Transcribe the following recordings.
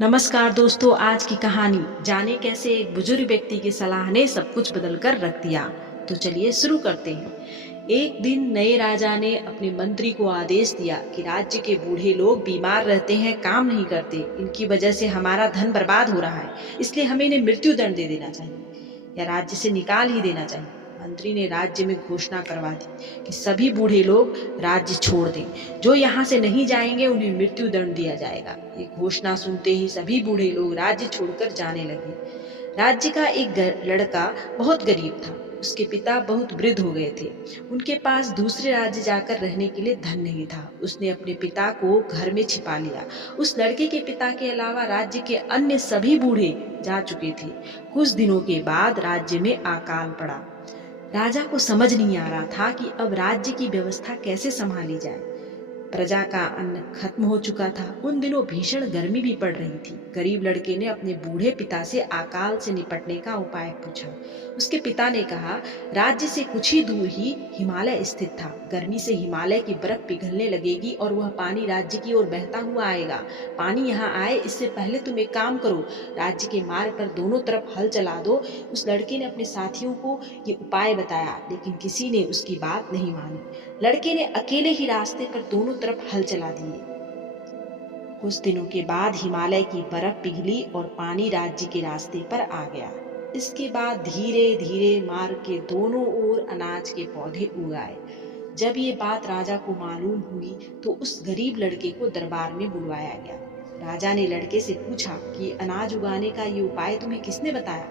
नमस्कार दोस्तों, आज की कहानी जाने कैसे एक बुजुर्ग व्यक्ति की सलाह ने सब कुछ बदल कर रख दिया। तो चलिए शुरू करते हैं। एक दिन नए राजा ने अपने मंत्री को आदेश दिया कि राज्य के बूढ़े लोग बीमार रहते हैं, काम नहीं करते, इनकी वजह से हमारा धन बर्बाद हो रहा है, इसलिए हमें इन्हें मृत्यु दंड दे देना चाहिए या राज्य से निकाल ही देना चाहिए। मंत्री ने राज्य में घोषणा करवा दी कि सभी बूढ़े लोग राज्य छोड़ दें, जो यहाँ से नहीं जाएंगे उन्हें मृत्यु दंड दिया जाएगा। ये घोषणा सुनते ही सभी बूढ़े लोग राज्य छोड़कर जाने लगे। राज्य का एक लड़का बहुत गरीब था। उसके पिता बहुत वृद्ध हो गए थे। उनके पास दूसरे राज्य जाकर रहने के लिए धन नहीं था। उसने अपने पिता को घर में छिपा लिया। उस लड़के के पिता के अलावा राज्य के अन्य सभी बूढ़े जा चुके थे। कुछ दिनों के बाद राज्य में अकाल पड़ा। राजा को समझ नहीं आ रहा था कि अब राज्य की व्यवस्था कैसे संभाली जाए। प्रजा का अन्न खत्म हो चुका था। उन दिनों भीषण गर्मी भी पड़ रही थी। गरीब लड़के ने अपने बूढ़े पिता से अकाल से निपटने का उपाय पूछा। उसके पिता ने कहा, राज्य से कुछ ही दूर ही हिमालय स्थित था। गर्मी से हिमालय की बर्फ पिघलने लगेगी और वह पानी राज्य की ओर बहता हुआ आएगा। पानी यहाँ आए इससे पहले तुम एक काम करो, राज्य के मार्ग पर दोनों तरफ हल चला दो। उस लड़के ने अपने साथियों को ये उपाय बताया, लेकिन किसी ने उसकी बात नहीं मानी। लड़के ने अकेले ही रास्ते पर दोनों तरफ हल चला दिए। कुछ दिनों के बाद हिमालय की बर्फ पिघली और पानी राज्य के रास्ते पर आ गया। इसके बाद धीरे धीरे मार्ग के दोनों ओर अनाज के पौधे उगाए। जब ये बात राजा को मालूम हुई तो उस गरीब लड़के को दरबार में बुलवाया गया। राजा ने लड़के से पूछा कि अनाज उगाने का ये उपाय तुम्हें किसने बताया?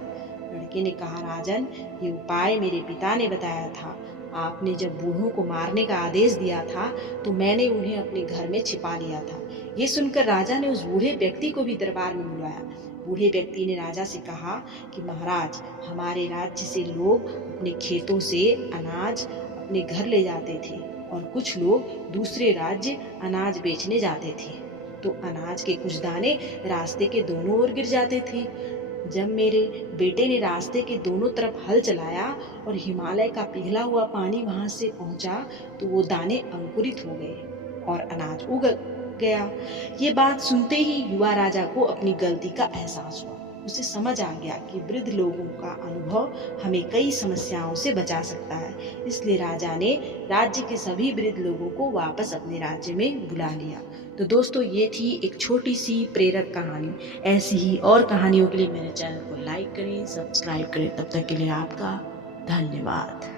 लड़के ने कहा, राजन, ये उपाय मेरे पिता ने बताया था। आपने जब बूढ़ों को मारने का आदेश दिया था तो मैंने उन्हें अपने घर में छिपा लिया था। ये सुनकर राजा ने उस बूढ़े व्यक्ति को भी दरबार में बुलाया। बूढ़े व्यक्ति ने राजा से कहा कि महाराज, हमारे राज्य से लोग अपने खेतों से अनाज अपने घर ले जाते थे और कुछ लोग दूसरे राज्य अनाज बेचने जाते थे, तो अनाज के कुछ दाने रास्ते के दोनों ओर गिर जाते थे। जब मेरे बेटे ने रास्ते के दोनों तरफ हल चलाया और हिमालय का पिघला हुआ पानी वहां से पहुंचा तो वो दाने अंकुरित हो गए और अनाज उग गया। ये बात सुनते ही युवा राजा को अपनी गलती का एहसास हुआ। उसे समझ आ गया कि वृद्ध लोगों का अनुभव हमें कई समस्याओं से बचा सकता है। इसलिए राजा ने राज्य के सभी वृद्ध लोगों को वापस अपने राज्य में बुला लिया। तो दोस्तों, ये थी एक छोटी सी प्रेरक कहानी। ऐसी ही और कहानियों के लिए मेरे चैनल को लाइक करें, सब्सक्राइब करें। तब तक के लिए आपका धन्यवाद।